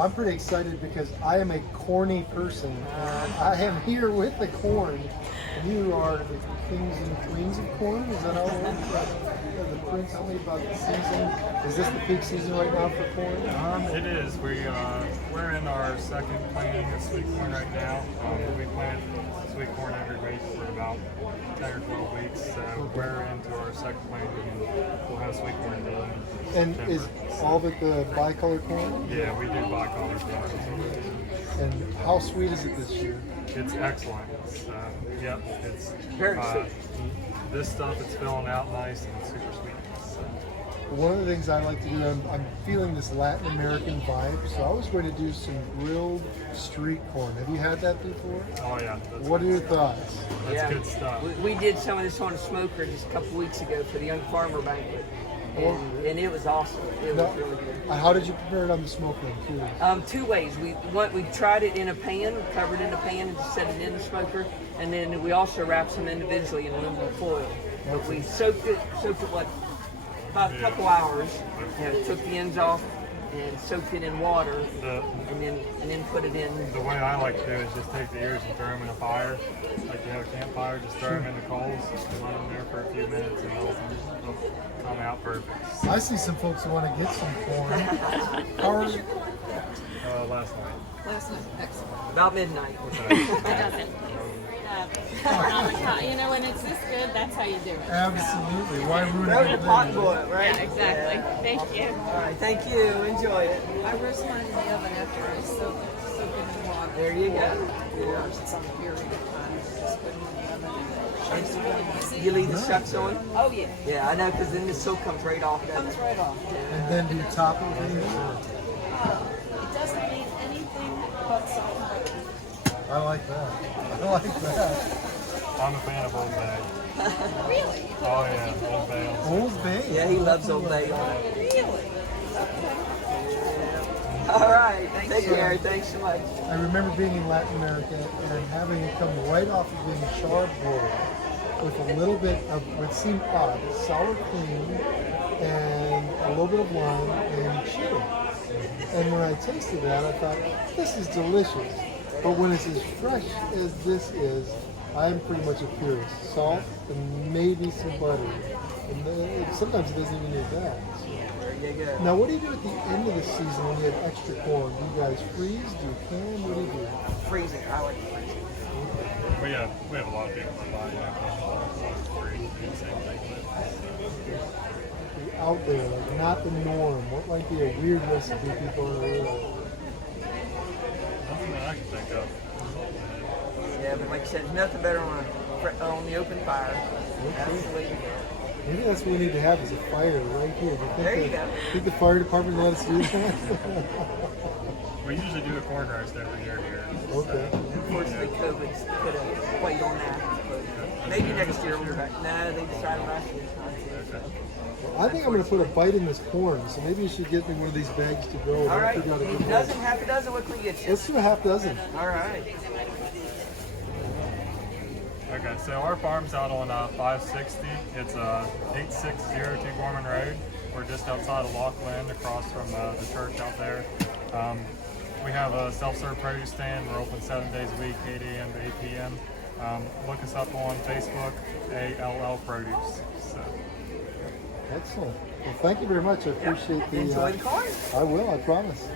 Well, I'm pretty excited because I am a corny person. And I am here with the corn. And you are the kings and queens of corn? Is that how it works? The prince told me about the season. Is this the peak season right now for corn? It is. We're in our second planting of sweet corn right now. We plant sweet corn every week for about 10 or 12 weeks. So we're into our second planting and we'll have sweet corn done. And is all of it the bicolor corn? Yeah, we do bicolor corn. And how sweet is it this year? It's excellent. It's Very sweet. This stuff is filling out nice and super sweet. So. One of the things I like to do, I'm feeling this Latin American vibe, so I was going to do some grilled street corn. Have you had that before? Oh yeah. What are your thoughts? That's good stuff. We did some of this on a smoker just a couple weeks ago for the Young Farmer Banquet. And it was awesome. It was really good. How did you prepare it on the smoker? I'm curious. 2 ways. We tried it in a pan, covered in a pan, and just set it in the smoker. And then we also wrapped some individually in aluminum foil. But we soaked it about a couple hours. Took the ends off and soaked it in water, and then put it in. The way I like to do it is just take the ears and throw them in a fire. Like you have a campfire, just throw them in the coals and let them there for a few minutes and they'll come out perfect. I see some folks who want to get some corn. How are you? Last night. Last night, excellent. About midnight. You know, when it's this good, that's how you do it. Absolutely. Why ruin Throw it? the pot and boil, right? Yeah, exactly. Thank you. All right, thank you. Enjoy it. I roast mine in the oven after I soak it in water. There you go. For some period of time. Just put it in the oven and it's really easy. You leave the shucks on? Oh yeah. Yeah, I know, because then the silk comes right off. It comes right off. And then do you top it with anything? It doesn't need anything but salt and pepper. I like that. I like that. I'm a fan of Old Bay. Really? Oh yeah, Old Bay. Old Bay. Yeah, he loves Old Bay on it. Really? All right. Take care. Thanks so much. I remember being in Latin America and having it come right off of being charbroiled with a little bit of what seemed odd, sour cream and a little bit of lime and chili. And when I tasted that, I thought, this is delicious. But when it's as fresh as this is, I'm pretty much a purist. Salt and maybe some butter. And sometimes it doesn't even need that. There you go. Now, what do you do at the end of the season when you have extra corn? Do you guys freeze? Do you can? What do you do? Freeze it. I like to freeze it. We have a lot of people that buy free. Same thing. Out there, like not the norm. What might be a weird recipe people are really? Nothing that I can think of. Yeah, but like you said, there's nothing better on the open fire. Absolutely. Maybe that's what we need to have is a fire right here. There you go. Think the fire department will let us do that? We usually do a corn roast every year here. Okay. Unfortunately, COVID's put a weight on that. But maybe next year we'll be back. No, they decided last year. I think I'm going to put a bite in this corn, so maybe you should get me one of these bags to go. All right. Figure out a good Half a dozen, what can we get you? Let's do a half dozen. All right. Okay, so our farm's out on 560. It's 8602 Gorman Road. We're just outside of Oakland, across from the church out there. We have a self-serve produce stand. We're open 7 days a week, 8 a.m. to 8 p.m. Look us up on Facebook, ALL Produce. So. Excellent. Well, thank you very much. I appreciate the. Enjoy the corn. I will. I promise.